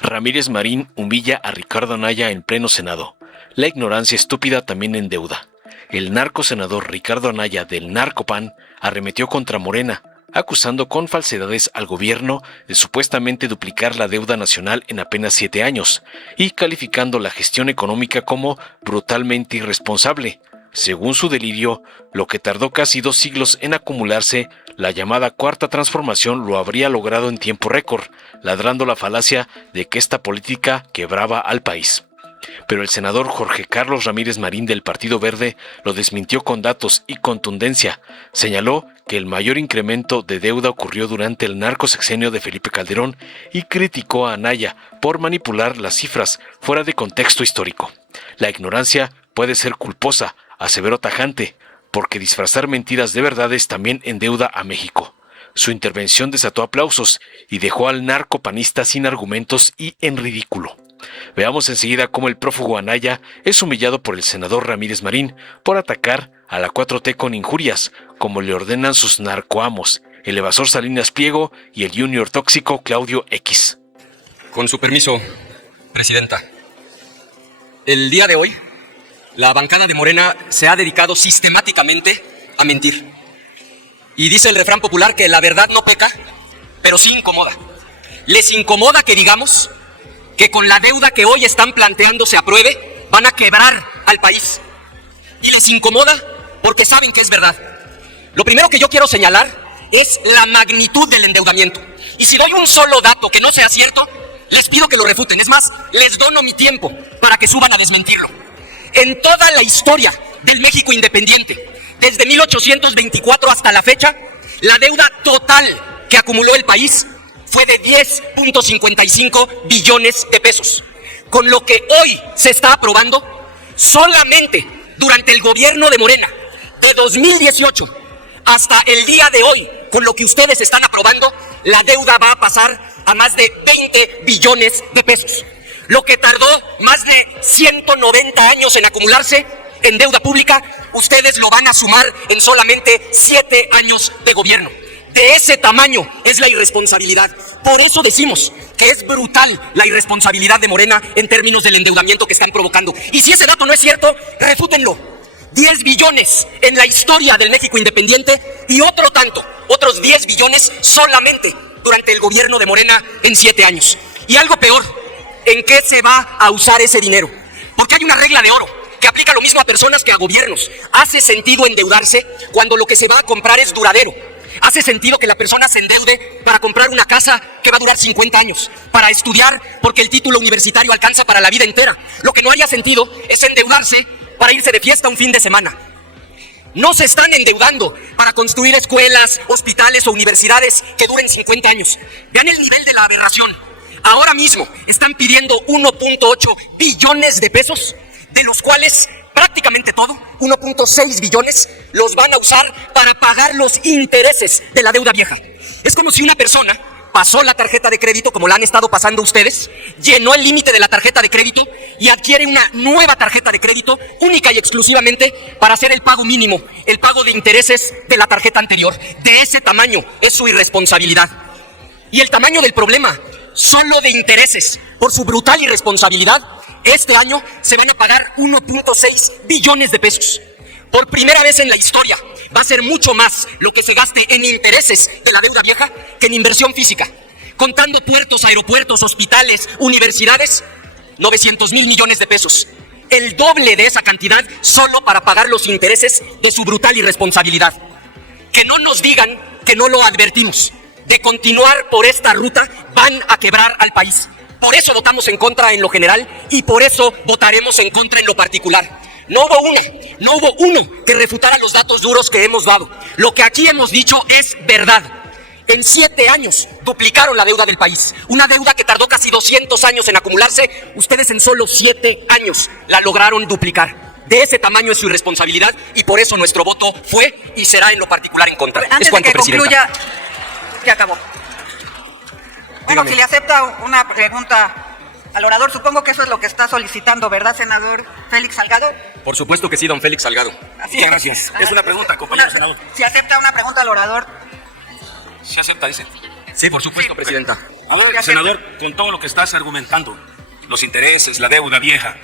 Ramírez Marín humilla a Ricardo Anaya en pleno Senado. La ignorancia estúpida también endeuda. El narcosenador Ricardo Anaya del Narcopan arremetió contra Morena, acusando con falsedades al gobierno de supuestamente duplicar la deuda nacional en apenas 7 años y calificando la gestión económica como brutalmente irresponsable. Según su delirio, lo que tardó casi 2 siglos en acumularse, la llamada Cuarta Transformación lo habría logrado en tiempo récord, ladrando la falacia de que esta política quebraba al país. Pero el senador Jorge Carlos Ramírez Marín del Partido Verde lo desmintió con datos y contundencia. Señaló que el mayor incremento de deuda ocurrió durante el narcosexenio de Felipe Calderón y criticó a Anaya por manipular las cifras fuera de contexto histórico. La ignorancia puede ser culposa, aseveró tajante, porque disfrazar mentiras de verdades también endeuda a México. Su intervención desató aplausos y dejó al narcopanista sin argumentos y en ridículo. Veamos enseguida cómo el prófugo Anaya es humillado por el senador Ramírez Marín por atacar a la 4T con injurias, como le ordenan sus narcoamos, el evasor Salinas Pliego y el junior tóxico Claudio X. Con su permiso, presidenta. El día de hoy, la bancada de Morena se ha dedicado sistemáticamente a mentir. Y dice el refrán popular que la verdad no peca, pero sí incomoda. Les incomoda que digamos que con la deuda que hoy están planteando se apruebe, van a quebrar al país. Y les incomoda porque saben que es verdad. Lo primero que yo quiero señalar es la magnitud del endeudamiento. Y si doy un solo dato que no sea cierto, les pido que lo refuten. Es más, les dono mi tiempo para que suban a desmentirlo. En toda la historia del México independiente, desde 1824 hasta la fecha, la deuda total que acumuló el país fue de 10.55 billones de pesos. Con lo que hoy se está aprobando, solamente durante el gobierno de Morena, de 2018 hasta el día de hoy, con lo que ustedes están aprobando, la deuda va a pasar a más de 20 billones de pesos. Lo que tardó más de 190 años en acumularse en deuda pública, ustedes lo van a sumar en solamente 7 años de gobierno. De ese tamaño es la irresponsabilidad. Por eso decimos que es brutal la irresponsabilidad de Morena en términos del endeudamiento que están provocando. Y si ese dato no es cierto, refútenlo. 10 billones en la historia del México independiente y otro tanto, otros 10 billones solamente durante el gobierno de Morena en 7 años. Y algo peor, ¿en qué se va a usar ese dinero? Porque hay una regla de oro que aplica lo mismo a personas que a gobiernos. Hace sentido endeudarse cuando lo que se va a comprar es duradero. Hace sentido que la persona se endeude para comprar una casa que va a durar 50 años, para estudiar porque el título universitario alcanza para la vida entera. Lo que no haría sentido es endeudarse para irse de fiesta un fin de semana. No se están endeudando para construir escuelas, hospitales o universidades que duren 50 años. Vean el nivel de la aberración. Ahora mismo están pidiendo 1.8 billones de pesos, de los cuales prácticamente todo, 1.6 billones, los van a usar para pagar los intereses de la deuda vieja. Es como si una persona pasó la tarjeta de crédito, como la han estado pasando ustedes, llenó el límite de la tarjeta de crédito y adquiere una nueva tarjeta de crédito única y exclusivamente para hacer el pago mínimo, el pago de intereses de la tarjeta anterior. De ese tamaño es su irresponsabilidad. Y el tamaño del problema, solo de intereses, por su brutal irresponsabilidad, este año se van a pagar 1.6 billones de pesos. Por primera vez en la historia va a ser mucho más lo que se gaste en intereses de la deuda vieja que en inversión física. Contando puertos, aeropuertos, hospitales, universidades, 900,000 millones de pesos. El doble de esa cantidad solo para pagar los intereses de su brutal irresponsabilidad. Que no nos digan que no lo advertimos. De continuar por esta ruta van a quebrar al país. Por eso votamos en contra en lo general y por eso votaremos en contra en lo particular. No hubo uno que refutara los datos duros que hemos dado. Lo que aquí hemos dicho es verdad. En 7 años duplicaron la deuda del país. Una deuda que tardó casi 200 años en acumularse. Ustedes en solo 7 años la lograron duplicar. De ese tamaño es su irresponsabilidad y por eso nuestro voto fue y será en lo particular en contra. Antes de que concluya, ya acabó. Bueno, dígame. Si le acepta una pregunta al orador, supongo que eso es lo que está solicitando, ¿verdad, senador Félix Salgado? Por supuesto que sí, don Félix Salgado. Así es. Gracias. Es una pregunta, compañero senador. Si acepta una pregunta al orador. ¿Se acepta, dice? Sí, por supuesto, sí, presidenta. A ver, senador, con todo lo que estás argumentando, los intereses, la deuda vieja,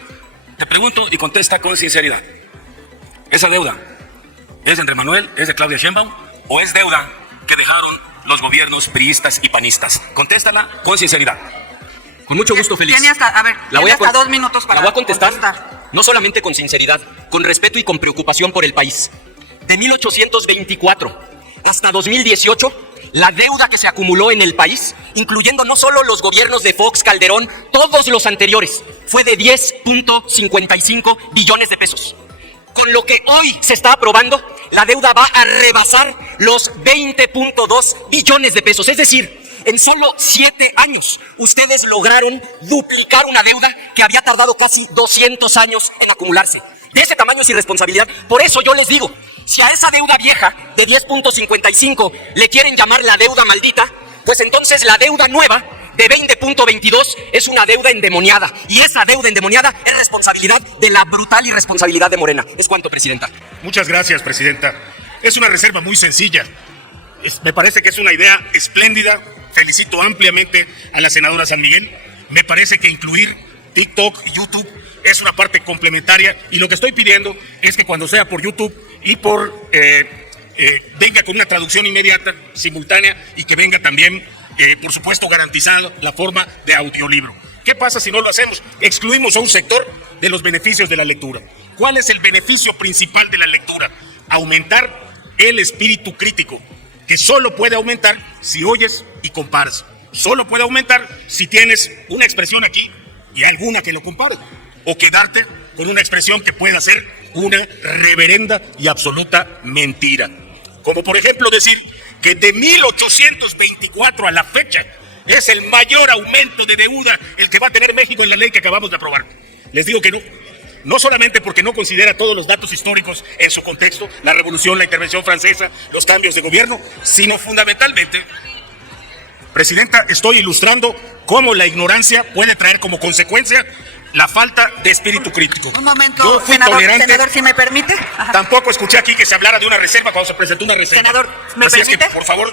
te pregunto y contesta con sinceridad. ¿Esa deuda es de Andrés Manuel, es de Claudia Sheinbaum o es deuda que dejaron los gobiernos priistas y panistas? Contéstala con sinceridad. Con mucho gusto, Félix. Tiene hasta 2 minutos para la voy a contestar, no solamente con sinceridad, con respeto y con preocupación por el país. De 1824 hasta 2018, la deuda que se acumuló en el país, incluyendo no solo los gobiernos de Fox, Calderón, todos los anteriores, fue de 10.55 billones de pesos. Con lo que hoy se está aprobando, la deuda va a rebasar los 20.2 billones de pesos. Es decir, en solo 7 años, ustedes lograron duplicar una deuda que había tardado casi 200 años en acumularse. De ese tamaño es irresponsabilidad. Por eso yo les digo, si a esa deuda vieja de 10.55 le quieren llamar la deuda maldita, pues entonces la deuda nueva de 20.22 es una deuda endemoniada. Y esa deuda endemoniada es responsabilidad de la brutal irresponsabilidad de Morena. Es cuanto, Presidenta. Muchas gracias, Presidenta. Es una reserva muy sencilla. Me parece que es una idea espléndida. Felicito ampliamente a la senadora San Miguel. Me parece que incluir TikTok y YouTube es una parte complementaria. Y lo que estoy pidiendo es que cuando sea por YouTube y venga con una traducción inmediata, simultánea, y que venga también, por supuesto, garantizada la forma de audiolibro. ¿Qué pasa si no lo hacemos? Excluimos a un sector de los beneficios de la lectura. ¿Cuál es el beneficio principal de la lectura? Aumentar el espíritu crítico, que solo puede aumentar si oyes y comparas. Solo puede aumentar si tienes una expresión aquí y alguna que lo compare, o quedarte con una expresión que pueda ser una reverenda y absoluta mentira. Como por ejemplo decir que de 1824 a la fecha es el mayor aumento de deuda el que va a tener México en la ley que acabamos de aprobar. Les digo que no. No solamente porque no considera todos los datos históricos en su contexto, la revolución, la intervención francesa, los cambios de gobierno, sino fundamentalmente, Presidenta, estoy ilustrando cómo la ignorancia puede traer como consecuencia la falta de espíritu crítico. Un momento, Yo fui tolerante. senador, si me permite. Ajá. Tampoco escuché aquí que se hablara de una reserva cuando se presentó una reserva. Senador, ¿me Así permite? es que, por favor.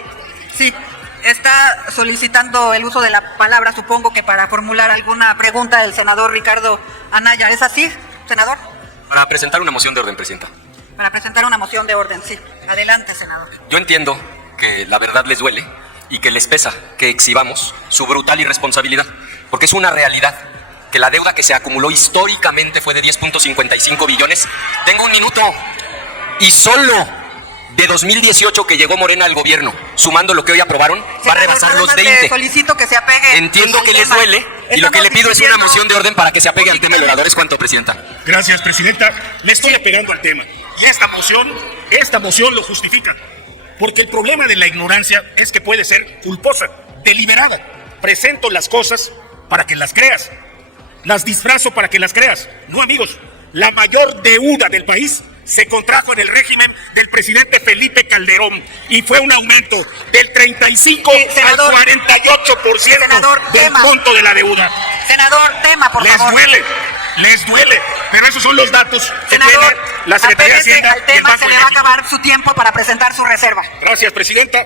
Sí, está solicitando el uso de la palabra, supongo que para formular alguna pregunta del senador Ricardo Anaya. ¿Es así, senador? Para presentar una moción de orden, Presidenta. Para presentar una moción de orden, sí. Adelante, senador. Yo entiendo que la verdad les duele y que les pesa que exhibamos su brutal irresponsabilidad, porque es una realidad que la deuda que se acumuló históricamente fue de 10.55 billones. Tengo un minuto. Y solo de 2018 que llegó Morena al gobierno, sumando lo que hoy aprobaron, va a rebasar los 20. Solicito que se apegue. Entiendo que les duele y lo que le pido es una moción de orden para que se apegue al tema del orador. ¿Es cuánto, Presidenta? Gracias, Presidenta. Le estoy apegando al tema. Y esta moción lo justifica. Porque el problema de la ignorancia es que puede ser culposa, deliberada. Presento las cosas para que las creas. Las disfrazo para que las creas. No, amigos, la mayor deuda del país se contrajo en el régimen del presidente Felipe Calderón y fue un aumento del 35 senador, al 48% senador, del monto de la deuda. Senador, tema, por favor. Les duele, pero esos son los datos que senador, tiene la Secretaría de Hacienda al tema, se le va a acabar su tiempo para presentar su reserva. Gracias, Presidenta.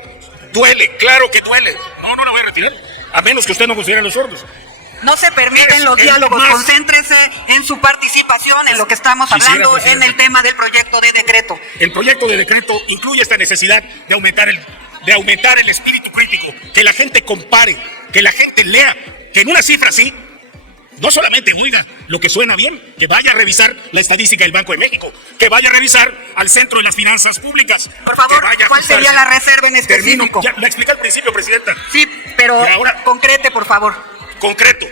Duele, claro que duele. No la voy a retirar, a menos que usted no considere a los sordos. No se permiten los diálogos, concéntrese en su participación, en lo que estamos hablando, en el tema del proyecto de decreto. El proyecto de decreto incluye esta necesidad de aumentar el espíritu crítico, que la gente compare, que la gente lea, que en una cifra así, no solamente oiga lo que suena bien, que vaya a revisar la estadística del Banco de México, que vaya a revisar al Centro de las Finanzas Públicas. Por favor, ¿cuál sería la reserva en específico? Ya, me expliqué al principio, Presidenta. Sí, pero ahora, concrete, por favor. Concreto,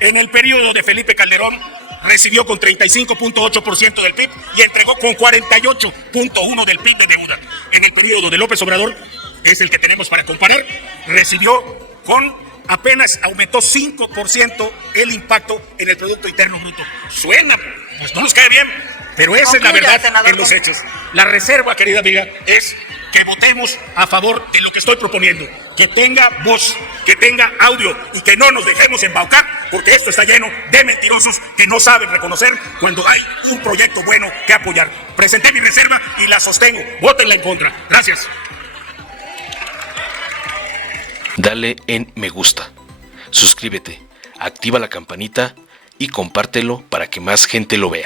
en el periodo de Felipe Calderón recibió con 35.8% del PIB y entregó con 48.1% del PIB de deuda. En el periodo de López Obrador, es el que tenemos para comparar, recibió con apenas aumentó 5% el impacto en el Producto Interno Bruto. Suena, pues no nos cae bien, pero esa es la verdad en los hechos. La reserva, querida amiga, es que votemos a favor de lo que estoy proponiendo, que tenga voz, que tenga audio y que no nos dejemos embaucar, porque esto está lleno de mentirosos que no saben reconocer cuando hay un proyecto bueno que apoyar. Presenté mi reserva y la sostengo. Vótenla en contra. Gracias. Dale en me gusta, suscríbete, activa la campanita y compártelo para que más gente lo vea.